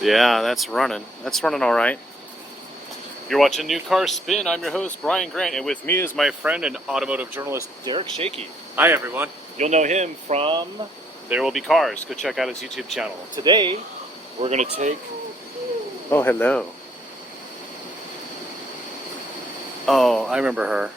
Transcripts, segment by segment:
Yeah, that's running. That's running all right. You're watching New Car Spin. I'm your host, Brian Grant, and with me is my friend and automotive journalist, Derek Shaky. Hi, everyone. You'll know him from There Will Be Cars. Go check out his YouTube channel. Today, we're going to take... Oh, hello. Oh, I remember her.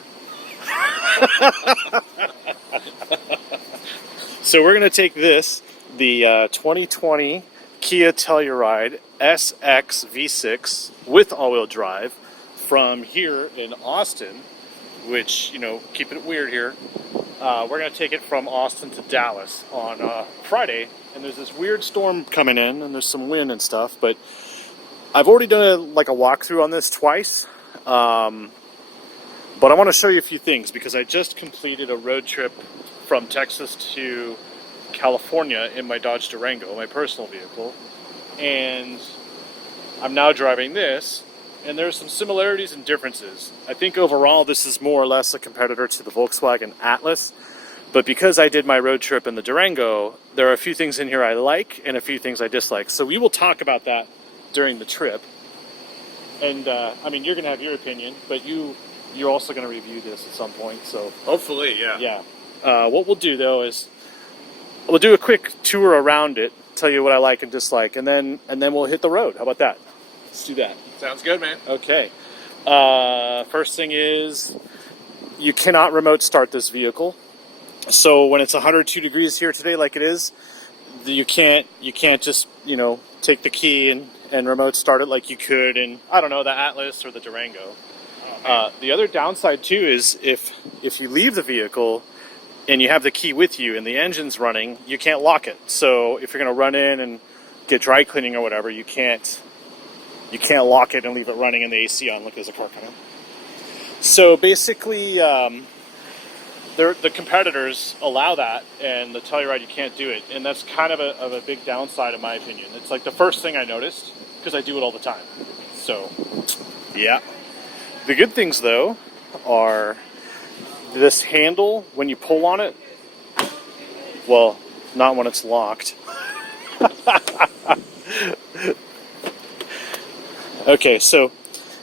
So we're going to take this, the 2020 Kia Telluride SX V6 with all-wheel drive from here in Austin, which, keeping it weird here. We're going to take it from Austin to Dallas on Friday, and there's this weird storm coming in, and there's some wind and stuff, but I've already done a walkthrough on this twice, but I want to show you a few things because I just completed a road trip from Texas to California in my Dodge Durango, my personal vehicle, and I'm now driving this, and there's some similarities and differences. I think overall this is more or less a competitor to the Volkswagen Atlas, but because I did my road trip in the Durango, there are a few things in here I like and a few things I dislike. So we will talk about that during the trip. And you're going to have your opinion, but you're also going to review this at some point. So Hopefully, yeah. yeah. What we'll do though is we'll do a quick tour around it, tell you what I like and dislike, and then we'll hit the road. How about that? Let's do that. Sounds good, man. Okay. First thing is you cannot remote start this vehicle. So when it's 102 degrees here today, like it is, you can't just take the key and remote start it like you could in, I don't know, the Atlas or the Durango. The other downside too is if you leave the vehicle and you have the key with you and the engine's running, you can't lock it. So if you're going to run in and get dry cleaning or whatever, you can't lock it and leave it running and the AC on. Look, there's a car coming. So basically, the competitors allow that, and the Telluride you can't do it, and that's kind of a big downside in my opinion. It's like the first thing I noticed because I do it all the time. So yeah. The good things though are this handle when you pull on it. Well, not when it's locked. Okay, so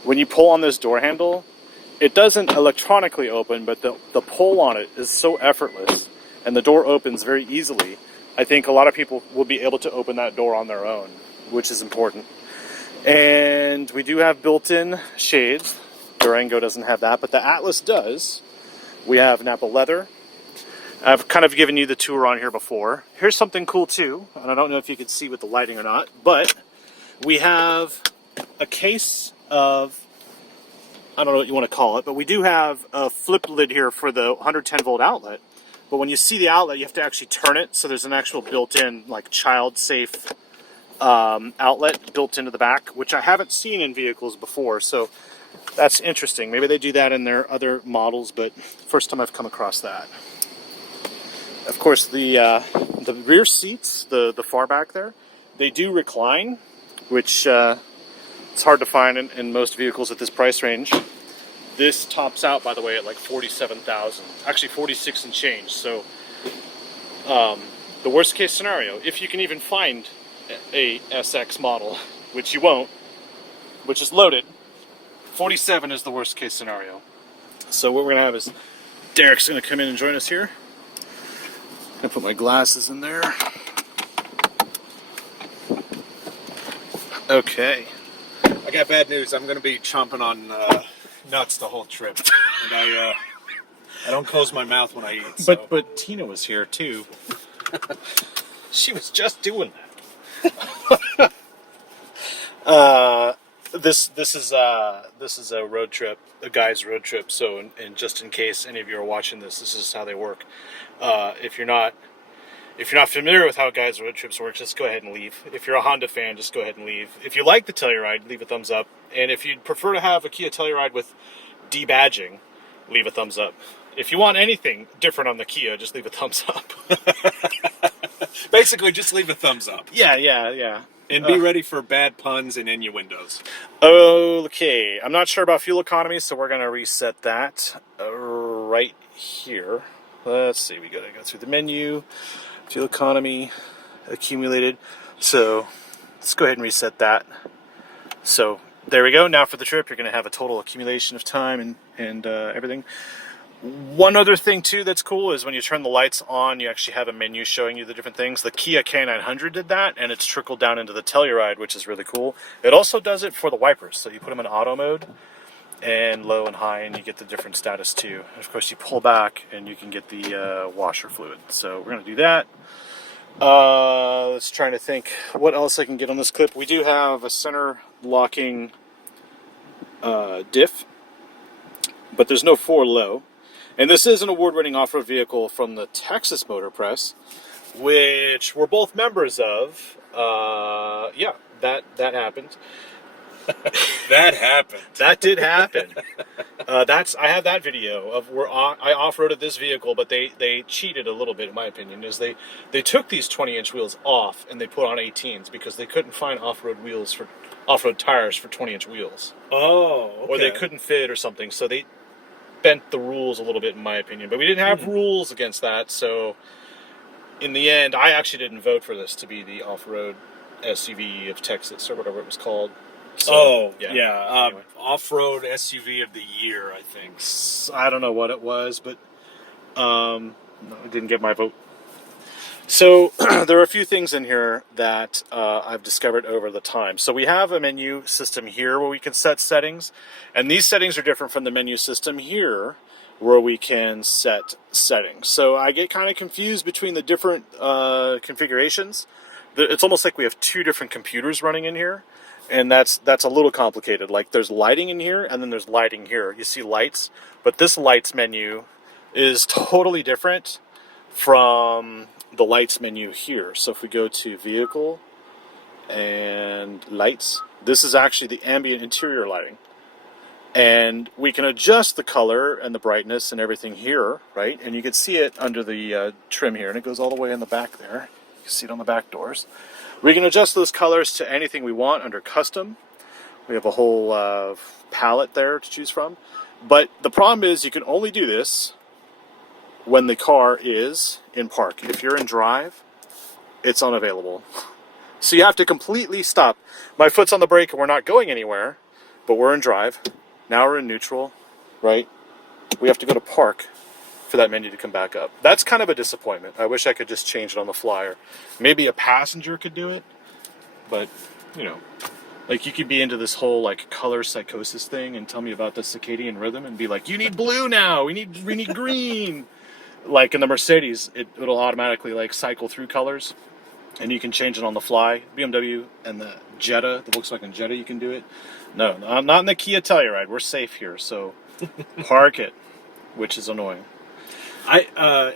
when you pull on this door handle, it doesn't electronically open, but the pull on it is so effortless, and the door opens very easily. I think a lot of people will be able to open that door on their own, which is important. And we do have built-in shades. Durango doesn't have that, but the Atlas does. We have Napa leather. I've kind of given you the tour on here before. Here's something cool too, and I don't know if you can see with the lighting or not, but we have a case of, I don't know what you want to call it, but we do have a flip lid here for the 110 volt outlet. But when you see the outlet, you have to actually turn it, so there's an actual built-in, child-safe outlet built into the back, which I haven't seen in vehicles before, so that's interesting. Maybe they do that in their other models, but first time I've come across that. Of course, the rear seats, the far back there, they do recline, which it's hard to find in most vehicles at this price range. This tops out, by the way, at like $47,000, actually 46 and change. So the worst case scenario, if you can even find a SX model, which you won't, which is loaded, 47 is the worst case scenario. So what we're gonna have is Derek's gonna come in and join us here. I'm gonna put my glasses in there. Okay. I got bad news. I'm going to be chomping on nuts the whole trip. And I don't close my mouth when I eat. So. But Tina was here too. She was just doing that. This is a road trip, a guy's road trip. So, and just in case any of you are watching this is how they work. If you're not familiar with how guys' road trips work, just go ahead and leave. If you're a Honda fan, just go ahead and leave. If you like the Telluride, leave a thumbs up. And if you'd prefer to have a Kia Telluride with debadging, leave a thumbs up. If you want anything different on the Kia, just leave a thumbs up. Basically, just leave a thumbs up. Yeah. And be ready for bad puns and innuendos. Okay, I'm not sure about fuel economy, so we're going to reset that right here. Let's see, we got to go through the menu. Fuel economy, accumulated. So Let's go ahead and reset that. So there we go. Now for the trip, you're going to have a total accumulation of time and everything. One other thing too that's cool is when you turn the lights on, you actually have a menu showing you the different things. The Kia K900 did that, and it's trickled down into the Telluride, which is really cool. It also does it for the wipers, so you put them in auto mode and low and high, and you get the different status too. And of course, you pull back and you can get the washer fluid. So we're going to do that. Let's try to think what else I can get on this clip. We do have a center locking diff, but there's no 4 low. And this is an award-winning off-road vehicle from the Texas Motor Press, which we're both members of. Yeah, that happened. That happened. That did happen. I have that video of where I off-roaded this vehicle, but they cheated a little bit, in my opinion. Is they took these 20-inch wheels off and they put on 18s because they couldn't find off-road tires for 20-inch wheels. Oh, okay. Or they couldn't fit or something, so they bent the rules a little bit, in my opinion. But we didn't have rules against that, so in the end, I actually didn't vote for this to be the off-road SUV of Texas or whatever it was called. So, yeah. Anyway. Off-road SUV of the year, I think. I don't know what it was, but no, I didn't get my vote. So there are a few things in here that I've discovered over the time. So we have a menu system here where we can set settings, and these settings are different from the menu system here where we can set settings. So I get kind of confused between the different configurations. It's almost like we have 2 different computers running in here, and that's a little complicated. Like there's lighting in here, and then there's lighting here. You see lights, but this lights menu is totally different from the lights menu here. So if we go to vehicle and lights, this is actually the ambient interior lighting, and we can adjust the color and the brightness and everything here, right? And you can see it under the trim here, and it goes all the way in the back there. You can see it on the back doors. We can adjust those colors to anything we want under custom. We have a whole palette there to choose from, but the problem is you can only do this when the car is in park. If you're in drive, it's unavailable. So you have to completely stop. My foot's on the brake and we're not going anywhere, but we're in drive. Now we're in neutral, right? We have to go to park for that menu to come back up. That's kind of a disappointment. I wish I could just change it on the fly, or maybe a passenger could do it, but you know, like you could be into this whole like color psychosis thing and tell me about the circadian rhythm and be like, you need blue now, we need green. Like in the Mercedes, it'll automatically like cycle through colors, and you can change it on the fly. BMW and the Jetta, the Volkswagen Jetta, you can do it. No, I'm not in the Kia Telluride. We're safe here, so park it, which is annoying. I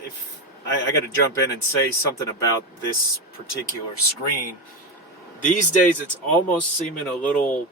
got to jump in and say something about this particular screen. These days, it's almost seeming a little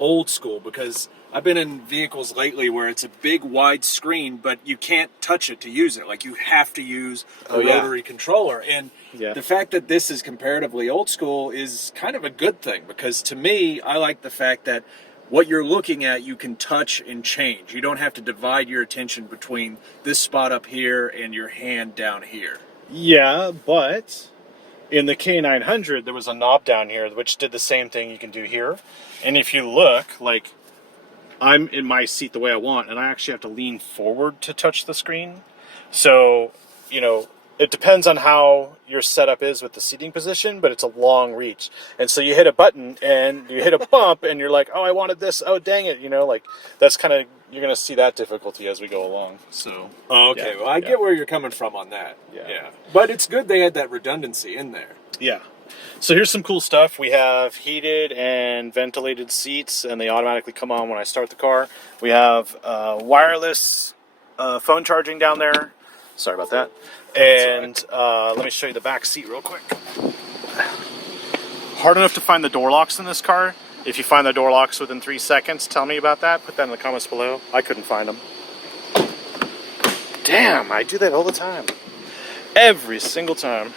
old school, because I've been in vehicles lately where it's a big wide screen, but you can't touch it to use it. Like you have to use a rotary controller. And the fact that this is comparatively old school is kind of a good thing, because to me, I like the fact that what you're looking at, you can touch and change. You don't have to divide your attention between this spot up here and your hand down here. Yeah, but in the K900, there was a knob down here which did the same thing you can do here. And if you look, like, I'm in my seat the way I want, and I actually have to lean forward to touch the screen. So, you know, it depends on how your setup is with the seating position, but it's a long reach. And so you hit a button and you hit a bump and you're like, oh, I wanted this. Oh, dang it. You know, like that's kind of, you're going to see that difficulty as we go along. So, okay. Well, I get where you're coming from on that. Yeah. But it's good they had that redundancy in there. Yeah. So here's some cool stuff. We have heated and ventilated seats, and they automatically come on when I start the car. We have wireless phone charging down there. Sorry about that. And let me show you the back seat real quick. Hard enough to find the door locks in this car. If you find the door locks within 3 seconds, tell me about that. Put that in the comments below. I couldn't find them. Damn, I do that all the time. Every single time.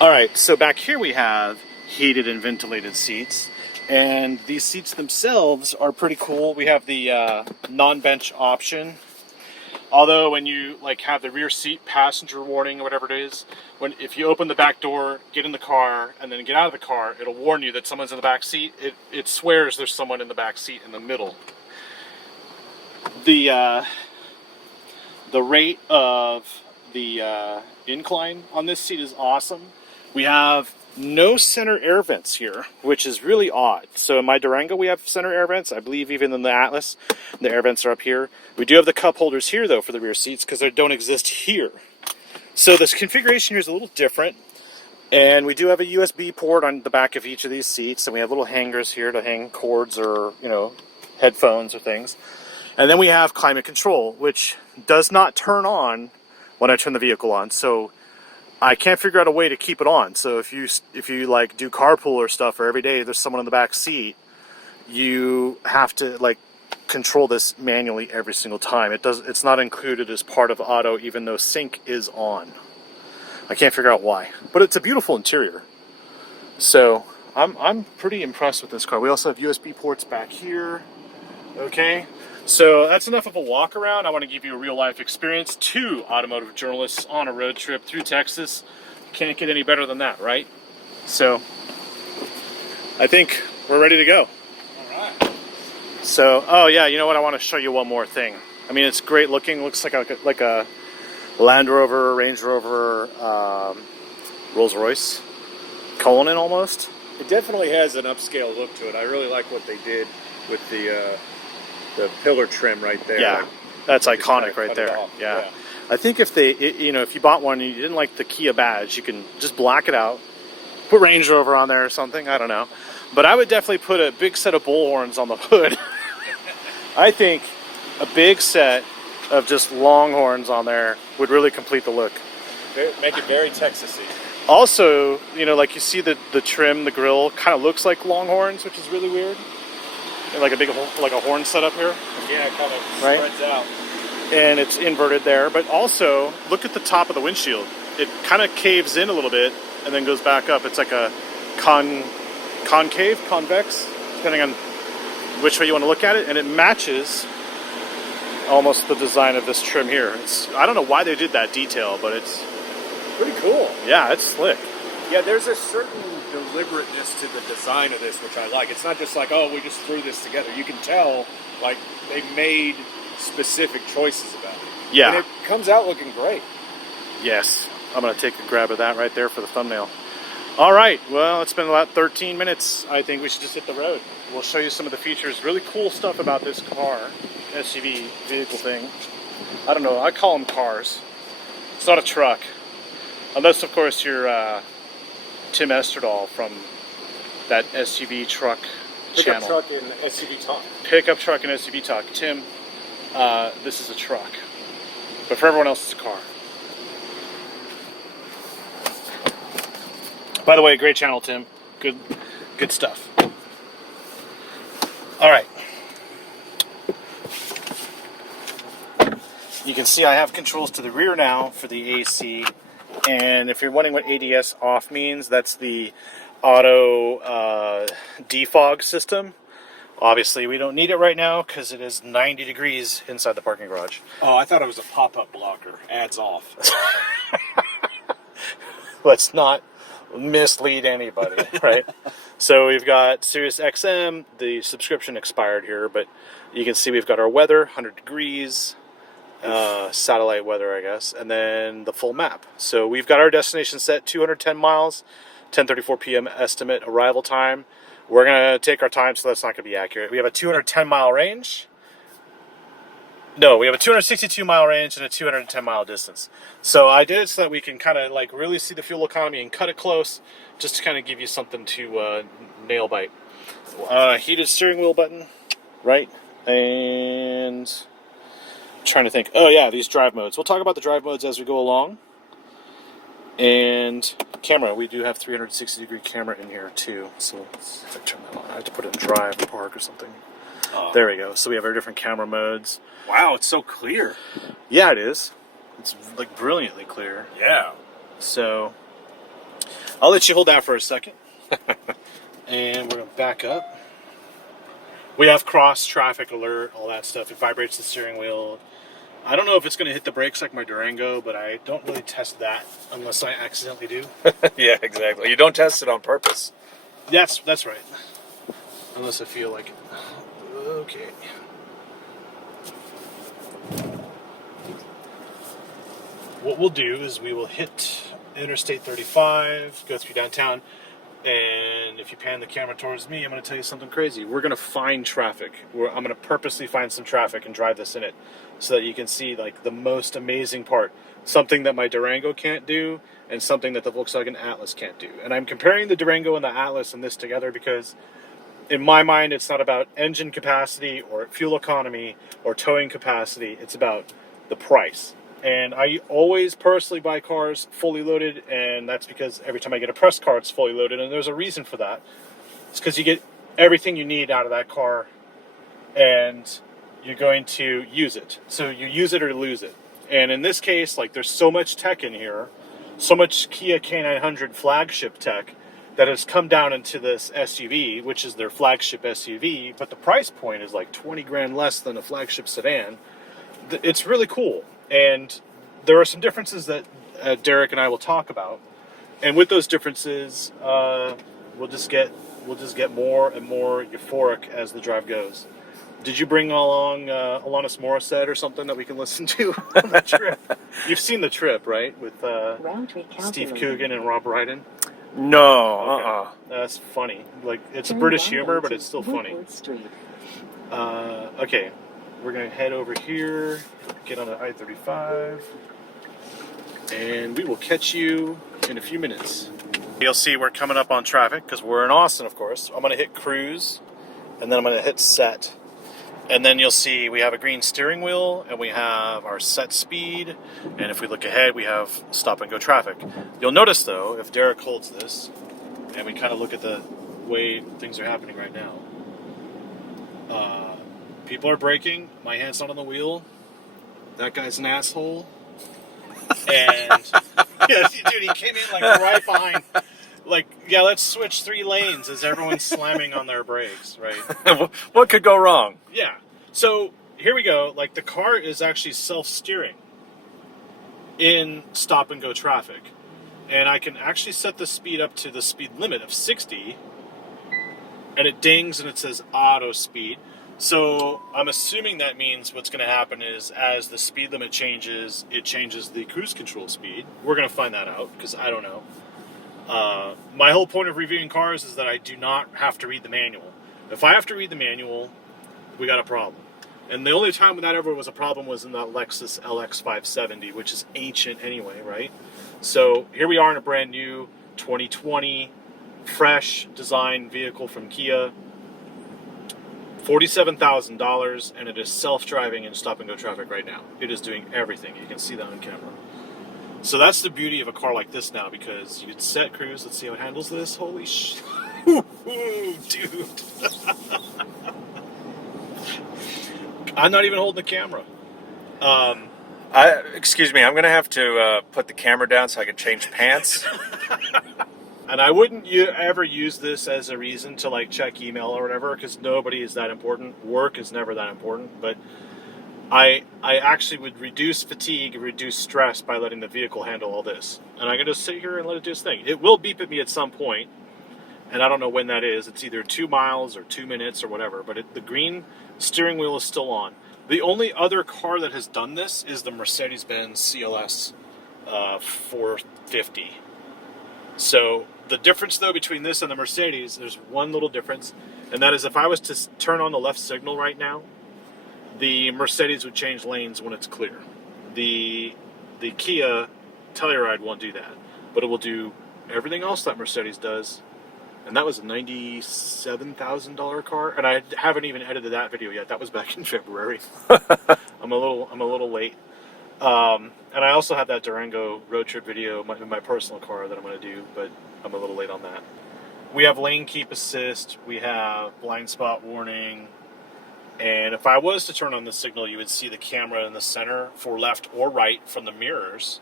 Alright, so back here we have heated and ventilated seats. And these seats themselves are pretty cool. We have the non-bench option. Although when you like have the rear seat passenger warning or whatever it is, if you open the back door, get in the car, and then get out of the car, it'll warn you that someone's in the back seat. It swears there's someone in the back seat in the middle. The rate of the incline on this seat is awesome. We have no center air vents here, which is really odd. So in my Durango, we have center air vents. I believe even in the Atlas, the air vents are up here. We do have the cup holders here, though, for the rear seats, because they don't exist here. So this configuration here is a little different. And we do have a USB port on the back of each of these seats, and we have little hangers here to hang cords or, you know, headphones or things. And then we have climate control, which does not turn on when I turn the vehicle on. So I can't figure out a way to keep it on. So if you like do carpool or stuff, or every day there's someone in the back seat, you have to like control this manually every single time. It's not included as part of auto, even though sync is on. I can't figure out why, but it's a beautiful interior. So I'm pretty impressed with this car. We also have USB ports back here. Okay. So that's enough of a walk around. I want to give you a real life experience. 2 automotive journalists on a road trip through Texas. Can't get any better than that, right? So I think we're ready to go. All right. So, oh yeah, you know what? I want to show you one more thing. I mean, it's great looking. Looks like a Land Rover, Range Rover, Rolls Royce, Cullinan almost. It definitely has an upscale look to it. I really like what they did with the pillar trim right there. Yeah, that's iconic right there. Yeah. I think if if you bought one and you didn't like the Kia badge, you can just black it out, put Range Rover on there or something. I don't know. But I would definitely put a big set of bullhorns on the hood. I think a big set of just longhorns on there would really complete the look. Make it very Texasy. Also, like you see the trim, the grill kind of looks like longhorns, which is really weird. And like a horn setup here. Yeah, it kind of spreads out. And it's inverted there. But also, look at the top of the windshield. It kind of caves in a little bit and then goes back up. It's like a concave, convex, depending on which way you want to look at it. And it matches almost the design of this trim here. I don't know why they did that detail, but it's pretty cool. Yeah, it's slick. Yeah, there's a certain deliberateness to the design of this, which I like. It's not just like, oh, we just threw this together. You can tell, like, they made specific choices about it. Yeah. And it comes out looking great. Yes. I'm going to take a grab of that right there for the thumbnail. All right. Well, it's been about 13 minutes. I think we should just hit the road. We'll show you some of the features. Really cool stuff about this car, SUV vehicle thing. I don't know. I call them cars. It's not a truck. Unless, of course, you're Tim Esterdahl from that SUV truck channel. Pickup truck and SUV talk. Pickup truck and SUV talk. Tim, this is a truck. But for everyone else, it's a car. By the way, great channel, Tim. Good stuff. All right. You can see I have controls to the rear now for the AC. And if you're wondering what ADS off means, that's the auto defog system. Obviously, we don't need it right now because it is 90 degrees inside the parking garage. Oh, I thought it was a pop-up blocker. Ads off. Let's not mislead anybody, right? So we've got Sirius XM. The subscription expired here, but you can see we've got our weather, 100 degrees. Satellite weather, I guess, and then the full map. So we've got our destination set, 210 miles, 10:34 p.m. estimate arrival time. We're going to take our time, so that's not going to be accurate. We have a 210-mile range. No, we have a 262-mile range and a 210-mile distance. So I did it so that we can kind of like really see the fuel economy and cut it close, just to kind of give you something to nail bite. Heated steering wheel button, right? And trying to think. Oh yeah, these drive modes. We'll talk about the drive modes as we go along. And camera. We do have 360-degree camera in here too. So if I turn that on, I have to put it in drive or park or something. There we go. So we have our different camera modes. Wow, it's so clear. Yeah, it is. It's like brilliantly clear. Yeah. So I'll let you hold that for a second. And we're going to back up. We have cross traffic alert, all that stuff. It vibrates the steering wheel. I don't know if it's going to hit the brakes like my Durango, but I don't really test that unless I accidentally do. Yeah, exactly. You don't test it on purpose. That's right. Unless I feel like it. Okay. What we'll do is we will hit Interstate 35, go through downtown, and if you pan the camera towards me, I'm going to tell you something crazy. We're going to find traffic. I'm going to purposely find some traffic and drive this in it so that you can see like the most amazing part. Something that my Durango can't do and something that the Volkswagen Atlas can't do. And I'm comparing the Durango and the Atlas and this together because in my mind, it's not about engine capacity or fuel economy or towing capacity. It's about the price. And I always personally buy cars fully loaded, and that's because every time I get a press car, it's fully loaded, and there's a reason for that. It's because you get everything you need out of that car, and you're going to use it. So you use it or lose it. And in this case, like there's so much tech in here, so much Kia K900 flagship tech that has come down into this SUV, which is their flagship SUV, but the price point is like 20 grand less than a flagship sedan. It's really cool. And there are some differences that Derek and I will talk about. And with those differences, we'll just get more and more euphoric as the drive goes. Did you bring along Alanis Morissette or something that we can listen to on the trip? You've seen the trip, right? With Steve Coogan and Rob Brydon? No, Okay. That's funny. Like, it's a British humor, but it's still funny. Okay, we're going to head over here, get on the I-35, and we will catch you in a few minutes. You'll see we're coming up on traffic because we're in Austin, of course. I'm going to hit cruise, and then I'm going to hit set. And then you'll see we have a green steering wheel, and we have our set speed, and if we look ahead, we have stop and go traffic. You'll notice, though, if Derek holds this, and we kind of look at the way things are happening right now, people are braking, my hand's not on the wheel, that guy's an asshole, and, yeah, dude, he came in, like, right behind, like, yeah, let's switch 3 lanes as everyone's slamming on their brakes, right? What could go wrong? Yeah. So here we go. Like the car is actually self-steering in stop and go traffic. And I can actually set the speed up to the speed limit of 60. And it dings and it says auto speed. So I'm assuming that means what's going to happen is as the speed limit changes, it changes the cruise control speed. We're going to find that out because I don't know. My whole point of reviewing cars is that I do not have to read the manual. If I have to read the manual, we got a problem. And the only time when that ever was a problem was in that Lexus LX 570, which is ancient anyway, right? So here we are in a brand new 2020 fresh design vehicle from Kia. $47,000, and it is self-driving in stop and go traffic right now. It is doing everything. You can see that on camera. So that's the beauty of a car like this now, because you can set cruise. Let's see how it handles this. Holy sh... dude. I'm not even holding the camera. Excuse me, I'm going to have to put the camera down so I can change pants. And I wouldn't ever use this as a reason to like check email or whatever, because nobody is that important. Work is never that important, but I actually would reduce fatigue and reduce stress by letting the vehicle handle all this. And I'm going to sit here and let it do its thing. It will beep at me at some point, and I don't know when that is. It's either 2 miles or 2 minutes or whatever, but the green steering wheel is still on. The only other car that has done this is the Mercedes-Benz CLS 450. So the difference, though, between this and the Mercedes, there's one little difference, and that is if I was to turn on the left signal right now, the Mercedes would change lanes when it's clear. The Kia Telluride won't do that, but it will do everything else that Mercedes does. And that was a $97,000 car, and I haven't even edited that video yet. That was back in February. I'm a little late. And I also have that Durango road trip video in my personal car that I'm going to do, but I'm a little late on that. We have lane keep assist. We have blind spot warning. And if I was to turn on the signal, you would see the camera in the center for left or right from the mirrors.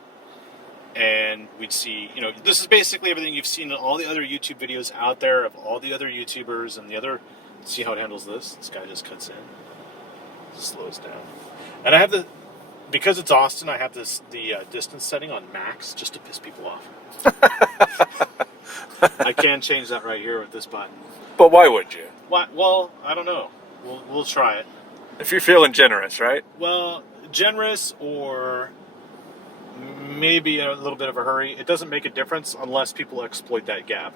And we'd see, this is basically everything you've seen in all the other YouTube videos out there of all the other YouTubers and the other. See how it handles this? This guy just cuts in, just slows down. And I have because it's Austin, I have the distance setting on max just to piss people off. I can change that right here with this button. But why would you? Why? Well, I don't know. We'll try it. If you're feeling generous, right? Well, generous or maybe a little bit of a hurry. It doesn't make a difference unless people exploit that gap.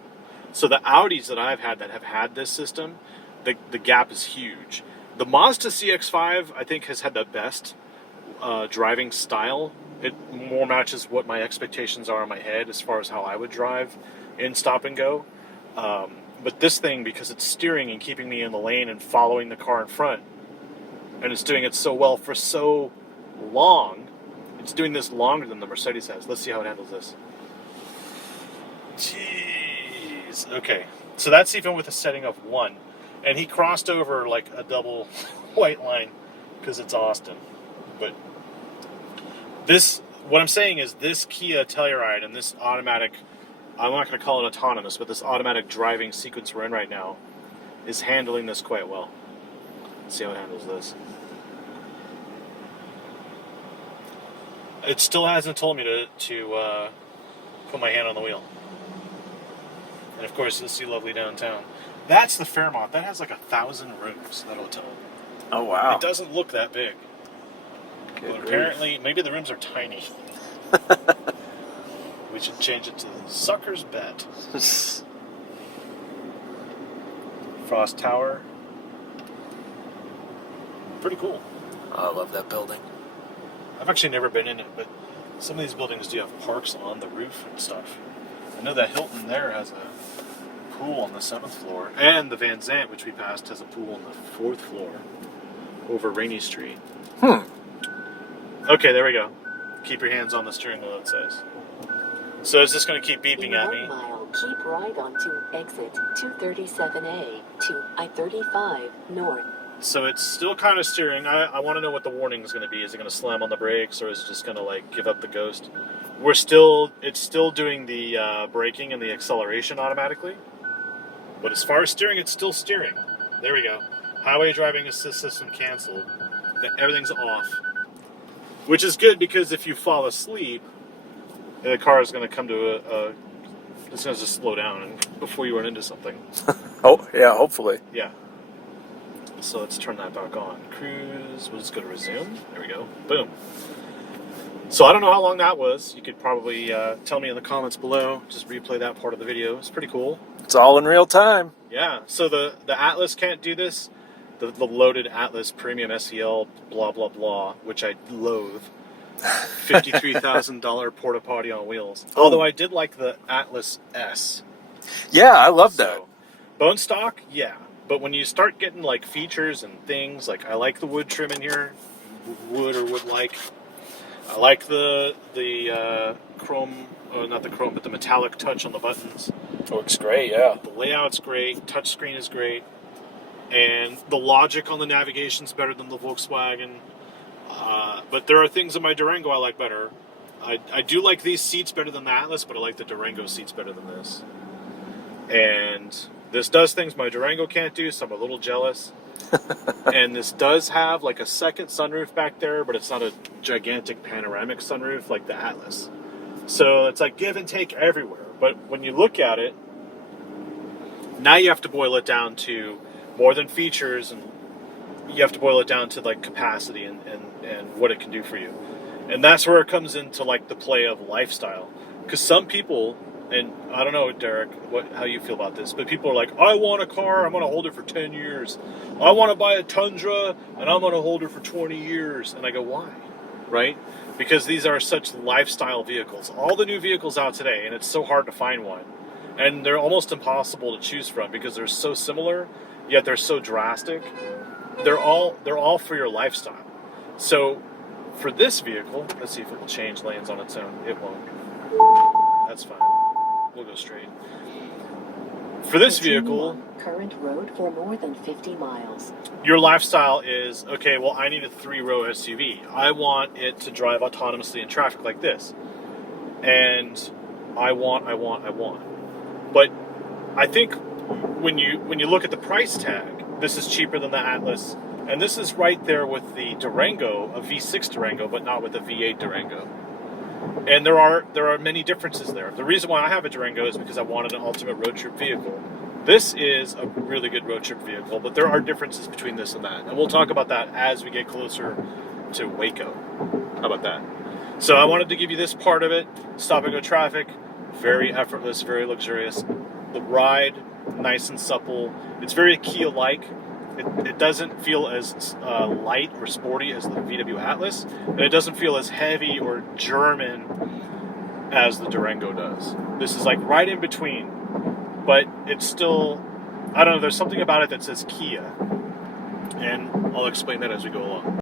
So the Audis that I've had that have had this system, the gap is huge. The Mazda CX-5, I think, has had the best driving style. It more matches what my expectations are in my head as far as how I would drive in stop and go. But this thing, because it's steering and keeping me in the lane and following the car in front, and it's doing it so well for so long, it's doing this longer than the Mercedes has. Let's see how it handles this. Jeez. Okay, so that's even with a setting of 1. And he crossed over like a double white line because it's Austin. But this, what I'm saying is this Kia Telluride and this automatic, I'm not going to call it autonomous, but this automatic driving sequence we're in right now is handling this quite well. Let's see how it handles this. It still hasn't told me to put my hand on the wheel. And of course, you'll see lovely downtown. That's the Fairmont. That has like 1,000 rooms, that hotel. Oh, wow. It doesn't look that big. But apparently, maybe the rooms are tiny. We should change it to Sucker's Bet. Frost Tower. Pretty cool. I love that building. I've actually never been in it, but some of these buildings do have parks on the roof and stuff. I know that Hilton there has a pool on the 7th floor, and the Van Zant, which we passed, has a pool on the 4th floor over Rainy Street. Okay, there we go. Keep your hands on the steering wheel, it says. So it's just going to keep beeping at me. 1 mile, keep right onto exit 237A to I-35 North. So it's still kind of steering. I want to know what the warning is going to be. Is it going to slam on the brakes, or is it just going to like give up the ghost? It's still doing the braking and the acceleration automatically. But as far as steering, it's still steering. There we go. Highway driving assist system canceled. Everything's off. Which is good because if you fall asleep, the car is going to come to it's going to just slow down before you run into something. Oh, yeah, hopefully. Yeah. So let's turn that back on. Cruise. We'll just go to resume. There we go. Boom. So I don't know how long that was. You could probably tell me in the comments below. Just replay that part of the video. It's pretty cool. It's all in real time. Yeah. So the Atlas can't do this. The loaded Atlas Premium SEL blah blah blah, which I loathe. $53,000 porta potty on wheels. Although I did like the Atlas S. Yeah, I love that. So, bone stock, yeah. But when you start getting like features and things, like I like the wood trim in here, wood or wood-like. I like the chrome, not the chrome, but the metallic touch on the buttons. Looks great, yeah. The layout's great, touchscreen is great, and the logic on the navigation's better than the Volkswagen. But there are things in my Durango I like better. I do like these seats better than the Atlas, but I like the Durango seats better than this. And this does things my Durango can't do, so I'm a little jealous. And this does have like a second sunroof back there, but it's not a gigantic panoramic sunroof like the Atlas. So it's like give and take everywhere. But when you look at it, now you have to boil it down to more than features, and you have to boil it down to like capacity and what it can do for you. And that's where it comes into like the play of lifestyle. Because some people, and I don't know, Derek, how you feel about this, but people are like, I want a car, I'm going to hold it for 10 years. I want to buy a Tundra, and I'm going to hold it for 20 years. And I go, why? Right? Because these are such lifestyle vehicles. All the new vehicles out today, and it's so hard to find one. And they're almost impossible to choose from because they're so similar, yet they're so drastic. They're all for your lifestyle. So for this vehicle, let's see if it will change lanes on its own. It won't. That's fine. We'll go straight. For this vehicle, current road for more than 50 miles. Your lifestyle is, okay, well, I need a 3-row SUV. I want it to drive autonomously in traffic like this. And I want. But I think when you look at the price tag, this is cheaper than the Atlas And this is right there with the Durango, a V6 Durango, but not with a V8 Durango. And there are many differences there. The reason why I have a Durango is because I wanted an ultimate road trip vehicle. This is a really good road trip vehicle, but there are differences between this and that. And we'll talk about that as we get closer to Waco. How about that? So I wanted to give you this part of it. Stop and go traffic. Very effortless, very luxurious. The ride, nice and supple. It's very Kia-like. It doesn't feel as light or sporty as the VW Atlas, and it doesn't feel as heavy or German as the Durango does. This is like right in between, but it's still, I don't know, there's something about it that says Kia, and I'll explain that as we go along.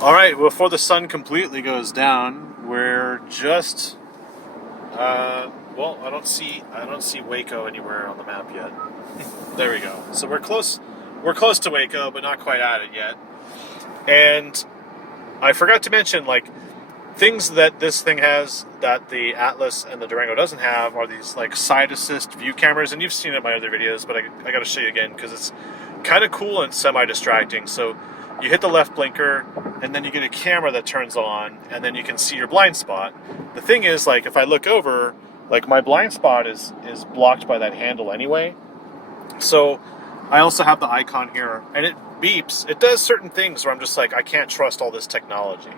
All right, before the sun completely goes down, we're just, well, I don't see Waco anywhere on the map yet. There we go. So we're close to Waco, but not quite at it yet. And I forgot to mention, like, things that this thing has that the Atlas and the Durango doesn't have are these, like, side assist view cameras. And you've seen it in my other videos, but I got to show you again because it's kind of cool and semi-distracting. So you hit the left blinker, and then you get a camera that turns on, and then you can see your blind spot. The thing is, like, if I look over, like, my blind spot is blocked by that handle anyway. So I also have the icon here, and it beeps. It does certain things where I'm just like, I can't trust all this technology.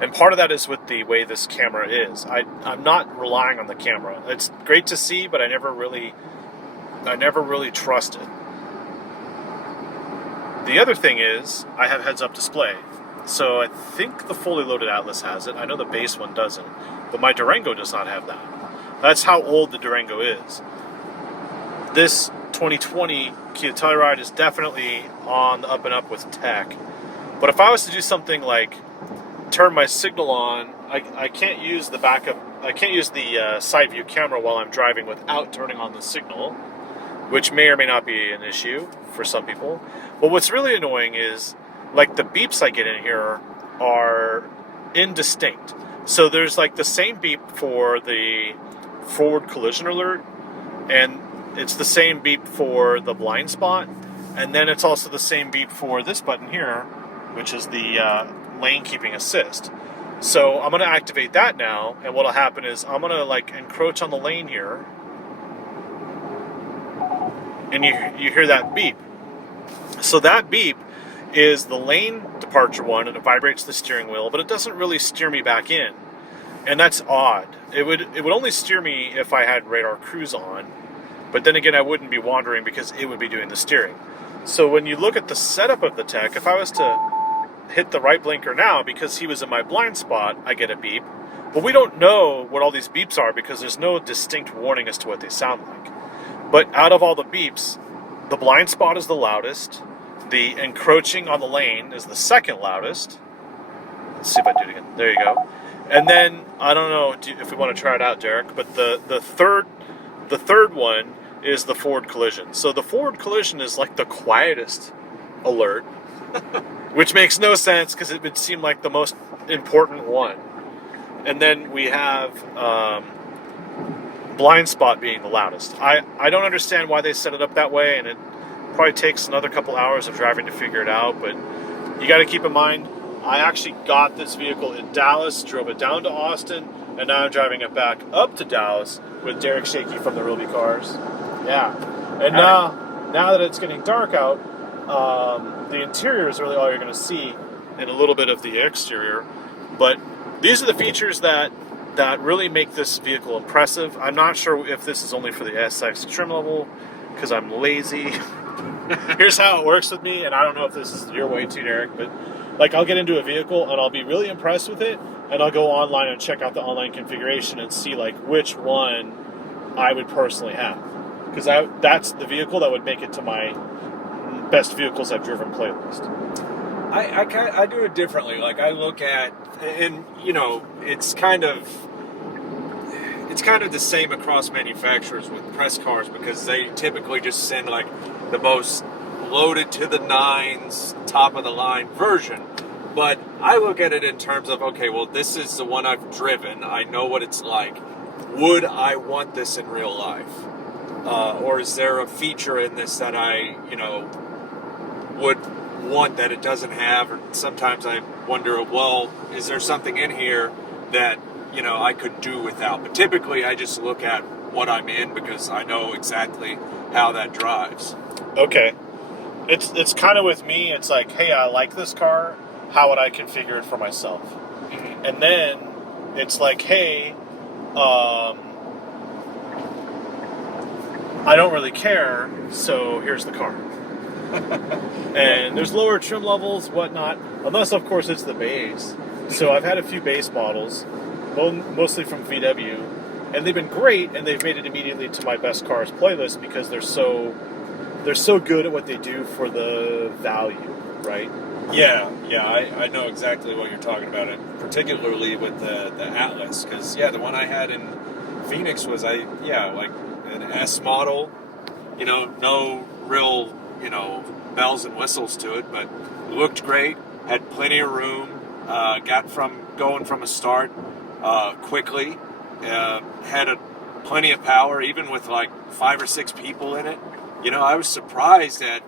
And part of that is with the way this camera is. I'm not relying on the camera. It's great to see, but I never really trust it. The other thing is, I have heads-up display. So I think the fully loaded Atlas has it. I know the base one doesn't, but my Durango does not have that. That's how old the Durango is. This 2020 Kia Telluride is definitely on the up and up with tech. But if I was to do something like turn my signal on, I can't use the backup. I can't use the side view camera while I'm driving without turning on the signal, which may or may not be an issue for some people. But what's really annoying is, like, the beeps I get in here are indistinct. So there's like the same beep for the forward collision alert, and it's the same beep for the blind spot, and then it's also the same beep for this button here, which is the lane keeping assist. So I'm going to activate that now, and what'll happen is I'm going to, like, encroach on the lane here, and you hear that beep. So that beep is the lane departure one, and it vibrates the steering wheel, but it doesn't really steer me back in, and that's odd. It would only steer me if I had radar cruise on. But then again, I wouldn't be wandering because it would be doing the steering. So when you look at the setup of the tech, if I was to hit the right blinker now, because he was in my blind spot, I get a beep. But we don't know what all these beeps are because there's no distinct warning as to what they sound like. But out of all the beeps, the blind spot is the loudest. The encroaching on the lane is the second loudest. Let's see if I do it again. There you go. And then, I don't know if we want to try it out, Derek, but the third one is the forward collision. So the forward collision is like the quietest alert, which makes no sense because it would seem like the most important one. And then we have blind spot being the loudest. I don't understand why they set it up that way, and it probably takes another couple hours of driving to figure it out, but you got to keep in mind, I actually got this vehicle in Dallas, drove it down to Austin, and now I'm driving it back up to Dallas with Derek Shaky from the Roby Cars. Yeah. And now that it's getting dark out, the interior is really all you're going to see, and a little bit of the exterior. But these are the features that really make this vehicle impressive. I'm not sure if this is only for the SX trim level, because I'm lazy. Here's how it works with me, and I don't know if this is your way too, Derek, but like, I'll get into a vehicle and I'll be really impressed with it, and I'll go online and check out the online configuration and see, like, which one I would personally have, because that's the vehicle that would make it to my best vehicles I've driven playlist. I do it differently. Like, I look at, and you know, it's kind of the same across manufacturers with press cars, because they typically just send like the most loaded to the nines, top of the line version. But I look at it in terms of, okay, well, this is the one I've driven. I know what it's like. Would I want this in real life? Or is there a feature in this that I, would want that it doesn't have, or sometimes I wonder, well, is there something in here that, you know, I could do without? But typically I just look at what I'm in because I know exactly how that drives. Okay. It's kind of with me, it's like, hey, I like this car, how would I configure it for myself? Mm-hmm. And then it's like, hey, I don't really care, so here's the car. And there's lower trim levels, whatnot, unless, of course, it's the base. So I've had a few base models, mostly from VW, and they've been great, and they've made it immediately to my best cars playlist because they're so good at what they do for the value, right? Yeah, I know exactly what you're talking about, and particularly with the Atlas, because the one I had in Phoenix was like an S model, you know, no real, you know, bells and whistles to it, but looked great, had plenty of room, got going from a start quickly, had plenty of power, even with like 5 or 6 people in it. You know, I was surprised at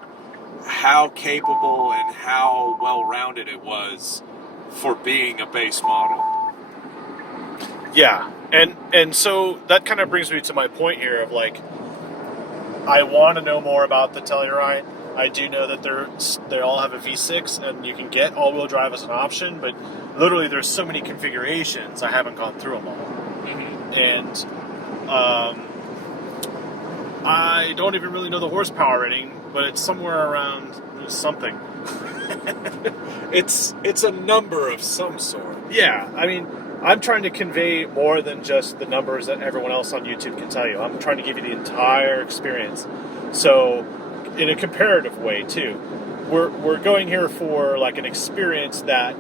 how capable and how well-rounded it was for being a base model. Yeah, and so that kind of brings me to my point here of like, I want to know more about the Telluride. I do know that they all have a V6, and you can get all-wheel drive as an option, but literally there's so many configurations, I haven't gone through them all. Mm-hmm. And I don't even really know the horsepower rating, but it's somewhere around something. It's a number of some sort. Yeah, I mean, I'm trying to convey more than just the numbers that everyone else on YouTube can tell you. I'm trying to give you the entire experience. So, in a comparative way, too. We're going here for like an experience that,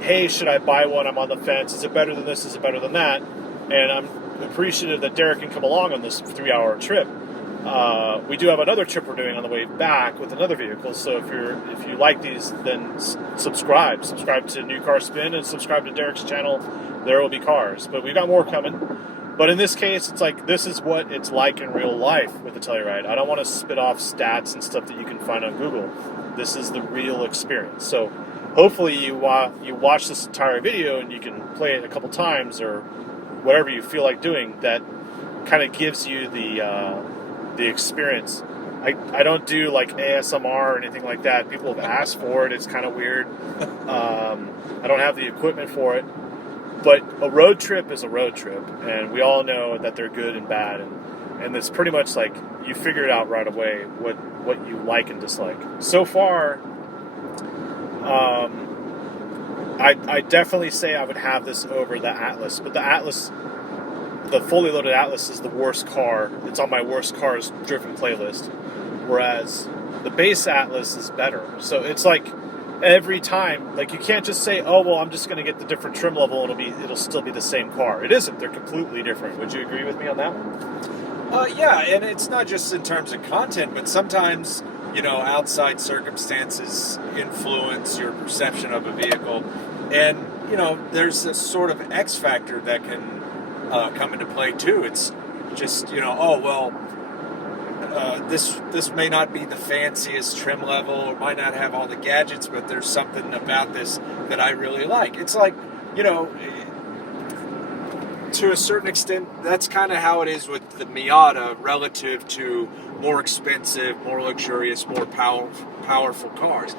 hey, should I buy one? I'm on the fence. Is it better than this? Is it better than that? And I'm appreciative that Derek can come along on this 3-hour trip. We do have another trip we're doing on the way back with another vehicle. So if you like these, then subscribe to New Car Spin and subscribe to Derek's channel. There will be cars, but we've got more coming. But in this case, it's like this is what it's like in real life with the Telluride. I don't want to spit off stats and stuff that you can find on Google. This is the real experience. So hopefully you watch this entire video and you can play it a couple times or whatever you feel like doing. That kind of gives you the experience. I don't do like ASMR or anything like that. People have asked for it. It's kind of weird. I don't have the equipment for it. But a road trip is a road trip, and we all know that they're good and bad, and it's pretty much like you figure it out right away what you like and dislike. So far, I definitely say I would have this over the Atlas, but the Atlas, the fully loaded Atlas, is the worst car. It's on my worst cars driven playlist, whereas the base Atlas is better. So it's like every time, like you can't just say, oh well, I'm just going to get the different trim level. It'll still be the same car. It isn't. They're completely different. Would you agree with me on that one? Yeah, and it's not just in terms of content, but sometimes, you know, outside circumstances influence your perception of a vehicle, and you know, there's a sort of X factor that can come into play too. It's just, you know, oh well, this may not be the fanciest trim level, or might not have all the gadgets, but there's something about this that I really like. It's like, you know, to a certain extent, that's kind of how it is with the Miata relative to more expensive, more luxurious, more powerful cars.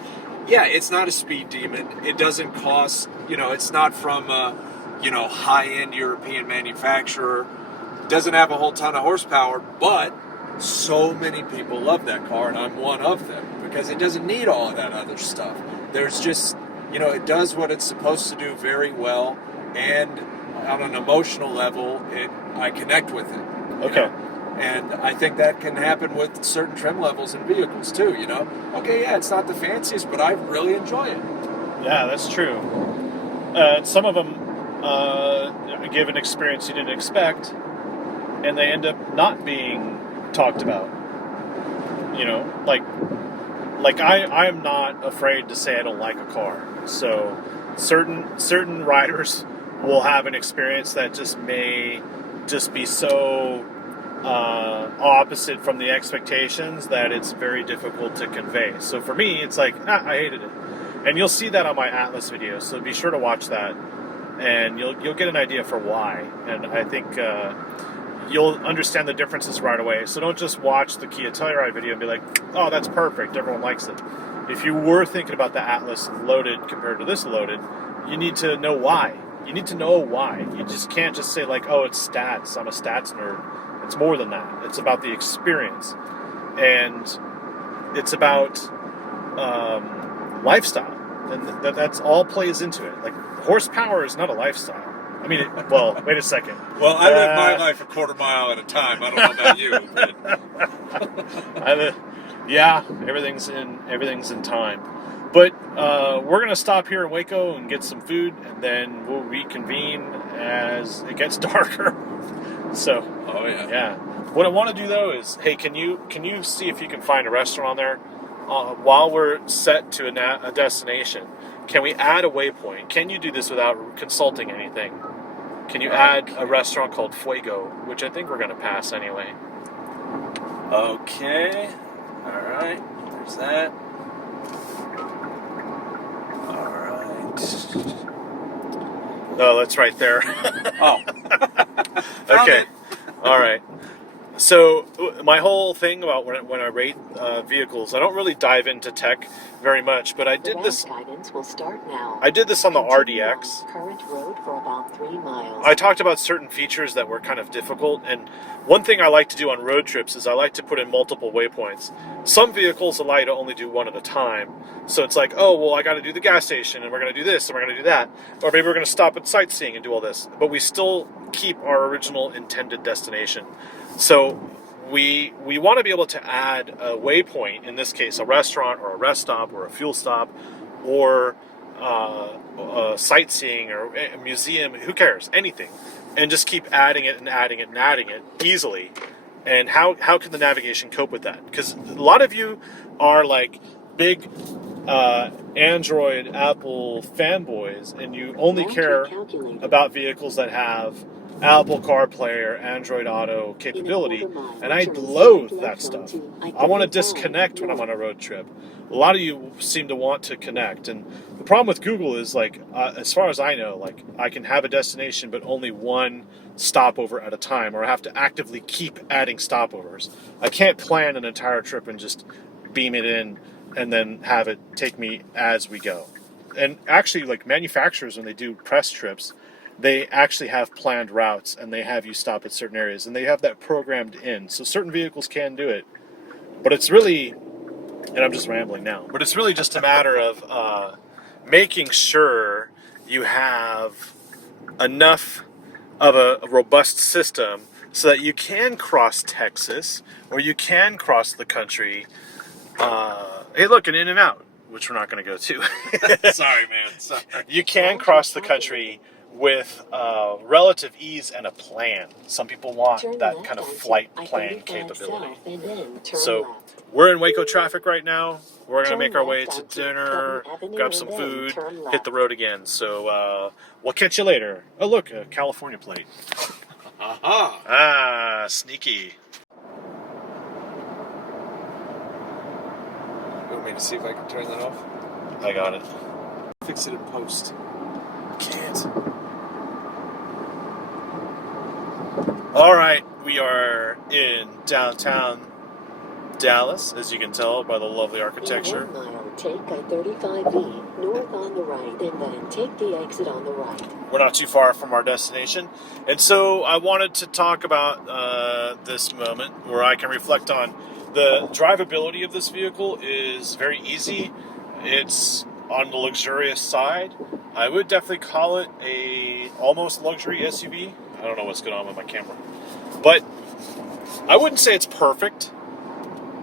Yeah, it's not a speed demon. It doesn't cost, you know, it's not from a, you know, high-end European manufacturer. It doesn't have a whole ton of horsepower, but so many people love that car, and I'm one of them, because it doesn't need all of that other stuff. There's just, you know, it does what it's supposed to do very well, and on an emotional level, I connect with it. Okay. Know? And I think that can happen with certain trim levels in vehicles too, you know? Okay, yeah, it's not the fanciest, but I really enjoy it. Yeah, that's true. Some of them give an experience you didn't expect, and they end up not being talked about. You know, like I am not afraid to say I don't like a car. So certain riders will have an experience that just may just be so opposite from the expectations that it's very difficult to convey. So for me, it's like, I hated it. And you'll see that on my Atlas video, so be sure to watch that, and you'll get an idea for why. And I think you'll understand the differences right away. So don't just watch the Kia Telluride video and be like, oh, that's perfect, everyone likes it. If you were thinking about the Atlas loaded compared to this loaded, you need to know why. You need to know why. You just can't just say like, oh, it's stats, I'm a stats nerd. It's more than that. It's about the experience. And it's about lifestyle. And that's all plays into it. Like, horsepower is not a lifestyle. I mean, well, wait a second. Well, I live my life a quarter mile at a time. I don't know about you, but yeah, everything's in time. But we're gonna stop here in Waco and get some food, and then we'll reconvene as it gets darker. So, oh yeah, yeah. What I want to do though is, hey, can you see if you can find a restaurant on there while we're set to a destination? Can we add a waypoint? Can you do this without consulting anything? Can you add a restaurant called Fuego, which I think we're going to pass anyway? Okay. All right. There's that. All right. Oh, that's right there. Oh. Okay. It. All right. So my whole thing about when I rate vehicles, I don't really dive into tech very much, but I did this. Guidance will start now. I did this on the Continue RDX. on current road for about 3 miles. I talked about certain features that were kind of difficult, and one thing I like to do on road trips is I like to put in multiple waypoints. Some vehicles allow you to only do one at a time, so it's like, oh, well, I got to do the gas station, and we're going to do this, and we're going to do that, or maybe we're going to stop at sightseeing and do all this, but we still keep our original intended destination. So we want to be able to add a waypoint, in this case a restaurant or a rest stop or a fuel stop or sightseeing or a museum, who cares, anything, and just keep adding it and adding it and adding it easily. And how can the navigation cope with that? Because a lot of you are like big Android, Apple fanboys, and you only care about vehicles that have Apple CarPlay or Android Auto capability, and I loathe that stuff. I want to disconnect when I'm on a road trip. A lot of you seem to want to connect, and the problem with Google is, like, as far as I know, like, I can have a destination but only one stopover at a time, or I have to actively keep adding stopovers. I can't plan an entire trip and just beam it in and then have it take me as we go. And actually, like, manufacturers, when they do press trips, they actually have planned routes, and they have you stop at certain areas, and they have that programmed in. So certain vehicles can do it, but it's really, and I'm just rambling now, but it's really just a matter of making sure you have enough of a robust system so that you can cross Texas, or you can cross the country. Hey, look, an In-N-Out, which we're not going to go to. Sorry, man. Sorry. You can cross the country with relative ease and a plan. Some people want that kind of flight plan capability. So we're in Waco traffic right now. We're going to make our way to dinner, grab some food, hit the road again. So we'll catch you later. Oh, look, a California plate. Aha. Ah, sneaky. You want me to see if I can turn that off? I got it. Fix it in post. Can't. All right, we are in downtown Dallas, as you can tell by the lovely architecture. In 1 mile, take I-35E north on the right, and then take the exit on the right. We're not too far from our destination, and so I wanted to talk about this moment where I can reflect on the drivability of this vehicle. Is very easy. It's on the luxurious side. I would definitely call it a almost luxury SUV. I don't know what's going on with my camera, but I wouldn't say it's perfect.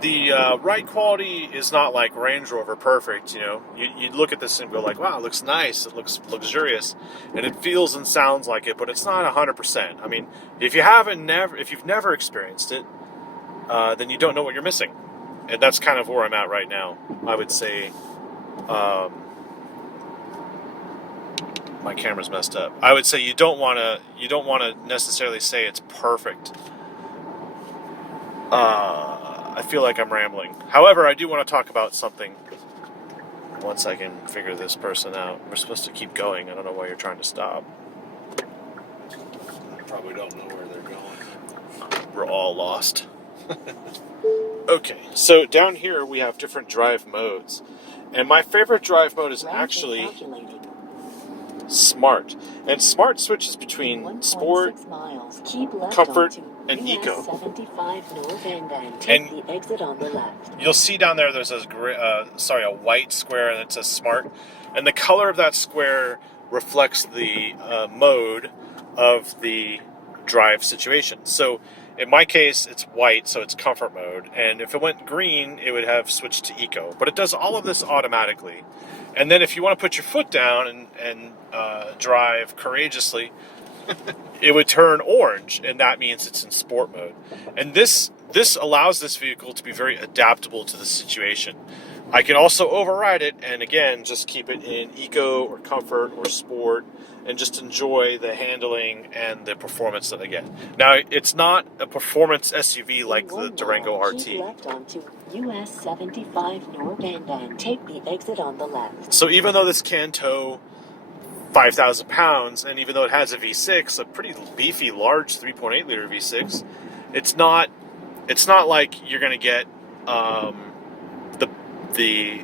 The ride quality is not like Range Rover perfect. You know, you look at this and go like, wow, it looks nice, it looks luxurious, and it feels and sounds like it, but it's not 100%. I mean, if you've never experienced it, then you don't know what you're missing, and that's kind of where I'm at right now. I would say, my camera's messed up. I would say you don't want to necessarily say it's perfect. I feel like I'm rambling. However, I do want to talk about something once I can figure this person out. We're supposed to keep going. I don't know why you're trying to stop. Probably don't know where they're going. We're all lost. Okay, so down here we have different drive modes. And my favorite drive mode is actually Smart. And Smart switches between Sport, Comfort, and Eco. 75 north and take the exit on the left. You'll see down there there's a white square and it says Smart. And the color of that square reflects the mode of the drive situation. So in my case, it's white, so it's comfort mode. And if it went green, it would have switched to eco. But it does all of this automatically. And then if you want to put your foot down and drive courageously, it would turn orange, and that means it's in sport mode. And this allows this vehicle to be very adaptable to the situation. I can also override it and again just keep it in eco or comfort or sport and just enjoy the handling and the performance that I get. Now, it's not a performance SUV like the Durango RT. Keep left onto US 75 north and take the exit on the left. So even though this can tow 5,000 pounds, and even though it has a V6, a pretty beefy, large 3.8 liter V6, it's not like you're going to get the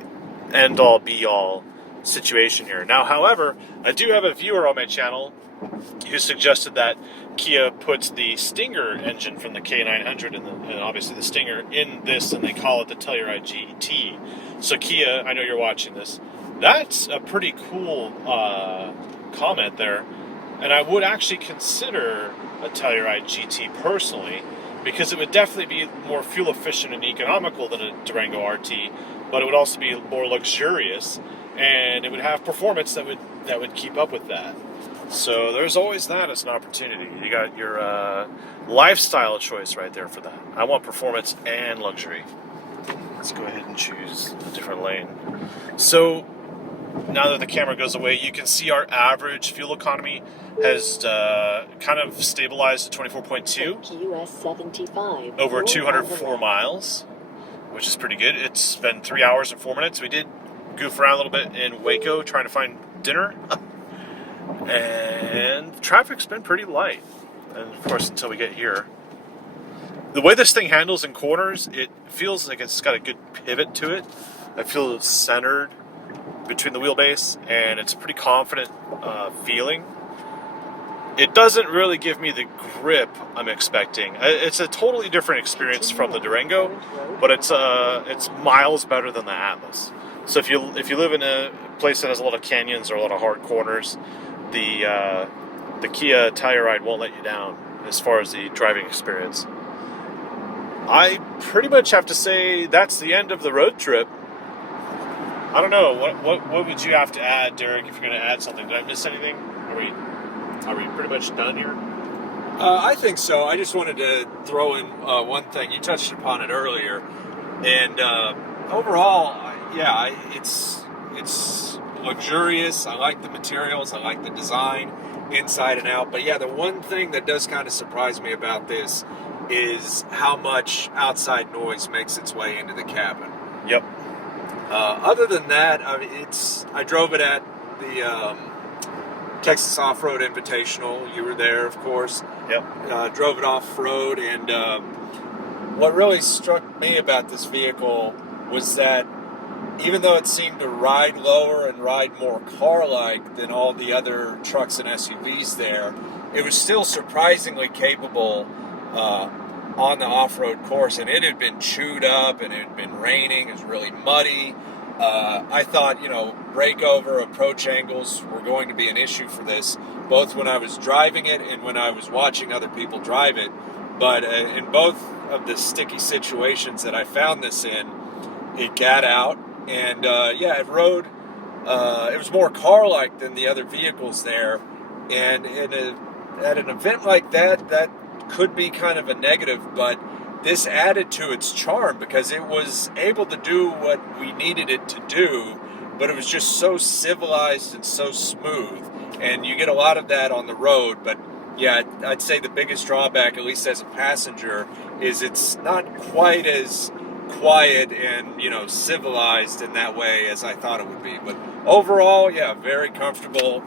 end-all, be-all situation here. Now, however, I do have a viewer on my channel who suggested that Kia puts the Stinger engine from the K900 and obviously the Stinger in this, and they call it the Telluride GT. So Kia, I know you're watching this. That's a pretty cool comment there, and I would actually consider a Telluride GT personally, because it would definitely be more fuel efficient and economical than a Durango RT, but it would also be more luxurious, and it would have performance that would keep up with that. So there's always that as an opportunity. You got your lifestyle choice right there for that. I want performance and luxury. Let's go ahead and choose a different lane. So now that the camera goes away, you can see our average fuel economy has kind of stabilized at 24.2 US 75 over 204 miles, which is pretty good. It's been 3 hours and 4 minutes. We did goof around a little bit in Waco trying to find dinner, and traffic's been pretty light. And of course, until we get here. The way this thing handles in corners, it feels like it's got a good pivot to it. I feel it's centered between the wheelbase, and it's a pretty confident feeling. It doesn't really give me the grip I'm expecting. It's a totally different experience from the Durango, but it's miles better than the Atlas. So if you live in a place that has a lot of canyons or a lot of hard corners, the Kia Telluride won't let you down as far as the driving experience. I pretty much have to say that's the end of the road trip. I don't know, what would you have to add, Derek, if you're going to add something? Did I miss anything? Are we pretty much done here? I think so. I just wanted to throw in one thing. You touched upon it earlier, and overall, yeah, it's luxurious. I like the materials. I like the design, inside and out. But yeah, the one thing that does kind of surprise me about this is how much outside noise makes its way into the cabin. Yep. Other than that, I drove it at the Texas Off-Road Invitational. You were there, of course. Yep. Drove it off-road, and what really struck me about this vehicle was that even though it seemed to ride lower and ride more car-like than all the other trucks and SUVs there, it was still surprisingly capable on the off-road course, and it had been chewed up, and it had been raining. It was really muddy. I thought, breakover, approach angles were going to be an issue for this, both when I was driving it and when I was watching other people drive it. But in both of the sticky situations that I found this in, it got out, and it rode. It was more car-like than the other vehicles there, and at an event like that could be kind of a negative, but this added to its charm because it was able to do what we needed it to do, but it was just so civilized and so smooth. And you get a lot of that on the road, but Yeah, I'd say the biggest drawback, at least as a passenger, is it's not quite as quiet and, you know, civilized in that way as I thought it would be. But overall, yeah, very comfortable,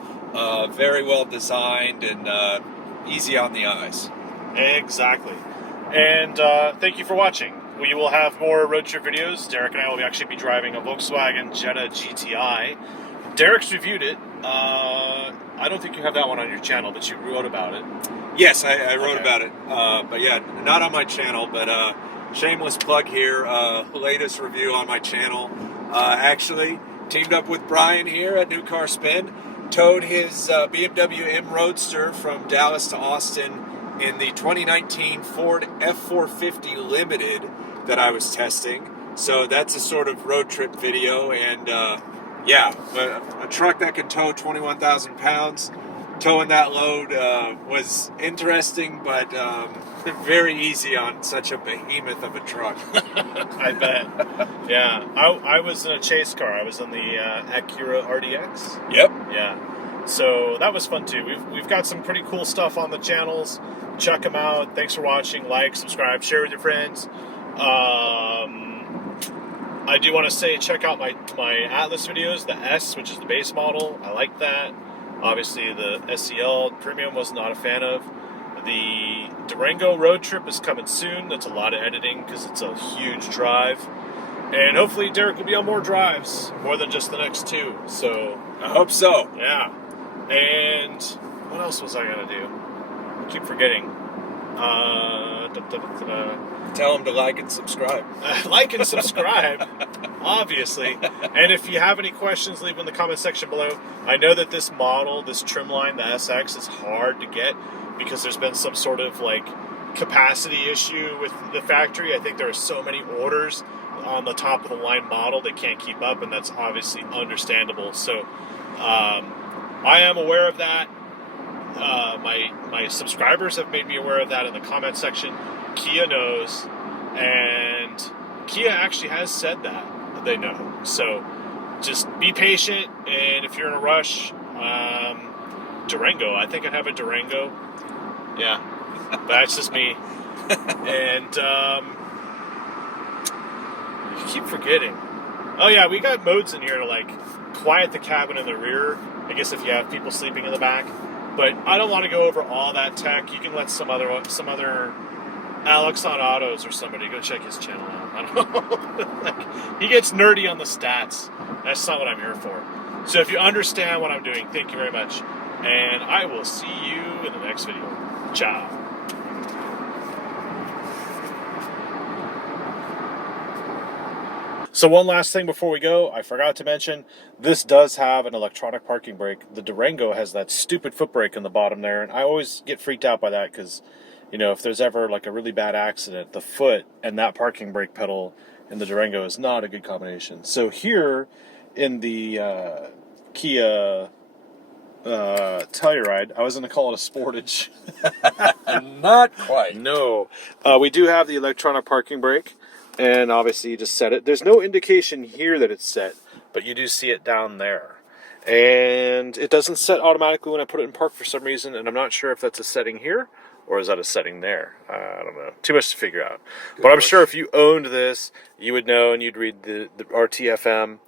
very well designed, and easy on the eyes. Exactly. And thank you for watching. We will have more road trip videos. Derek and I will actually be driving a Volkswagen Jetta GTI. Derek's reviewed it. I don't think you have that one on your channel, but you wrote about it. Yes, I wrote about it. But yeah, not on my channel, but shameless plug here. Latest review on my channel. Actually, teamed up with Brian here at New Car Spin. Towed his BMW M Roadster from Dallas to Austin in the 2019 Ford F450 Limited that I was testing. So that's a sort of road trip video, and yeah, a truck that can tow 21,000 pounds. Towing that load was interesting, but very easy on such a behemoth of a truck. I bet. Yeah, I was in a chase car. I was in the Acura RDX. Yep. Yeah, so that was fun too. We've got some pretty cool stuff on the channels. Check them out. Thanks for watching. Like, subscribe, share with your friends. I do want to say check out my Atlas videos, the S, which is the base model. I like that. Obviously, the SEL Premium was not a fan of. The Durango road trip is coming soon. That's a lot of editing because it's a huge drive. And hopefully Derek will be on more drives, more than just the next two. So I hope so. yeah. And what else was I going to do? I keep forgetting. Tell them to like and subscribe. Like and subscribe, obviously. And if you have any questions, leave them in the comment section below. I know that this model, this trim line, the SX, is hard to get because there's been some sort of like capacity issue with the factory. I think there are so many orders on the top of the line model they can't keep up, and that's obviously understandable. So I am aware of that. My subscribers have made me aware of that in the comment section. Kia knows, and Kia actually has said that they know. So just be patient, and if you're in a rush, Durango. I think I'd have a Durango. Yeah, that's just me. And I keep forgetting. Oh yeah, we got modes in here to like quiet the cabin in the rear. I guess if you have people sleeping in the back. But I don't want to go over all that tech. You can let some other Alex on Autos or somebody go check his channel out. I don't know. Like, he gets nerdy on the stats. That's not what I'm here for. So if you understand what I'm doing, thank you very much. And I will see you in the next video. Ciao. So one last thing before we go, I forgot to mention, this does have an electronic parking brake. The Durango has that stupid foot brake in the bottom there, and I always get freaked out by that because, you know, if there's ever like a really bad accident, the foot and that parking brake pedal in the Durango is not a good combination. So here in the Kia Telluride, I was going to call it a Sportage. Not quite. No. We do have the electronic parking brake. And obviously you just set it. There's no indication here that it's set, but you do see it down there. And it doesn't set automatically when I put it in park for some reason, and I'm not sure if that's a setting here or is that a setting there. I don't know. Too much to figure out. But I'm sure if you owned this, you would know and you'd read the RTFM.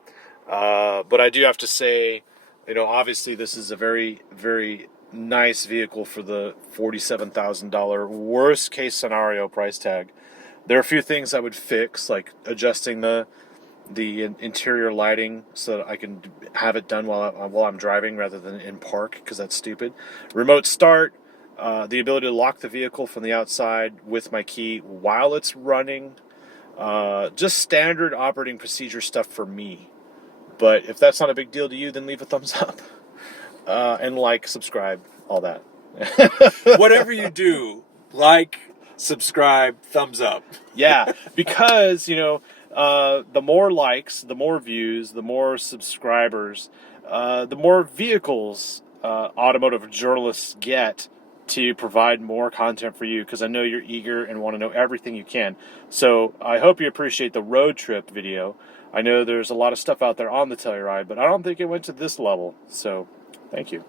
But I do have to say, you know, obviously this is a very, very nice vehicle for the $47,000 worst case scenario price tag. There are a few things I would fix, like adjusting the interior lighting so that I can have it done while I'm driving rather than in park, because that's stupid. Remote start, the ability to lock the vehicle from the outside with my key while it's running. Just standard operating procedure stuff for me. But if that's not a big deal to you, then leave a thumbs up. And like, subscribe, all that. Whatever you do, like, subscribe, thumbs up. Yeah, because, you know, the more likes, the more views, the more subscribers, the more vehicles automotive journalists get to provide more content for you, because I know you're eager and want to know everything you can. So I hope you appreciate the road trip video. I know there's a lot of stuff out there on the Telluride, but I don't think it went to this level. So thank you.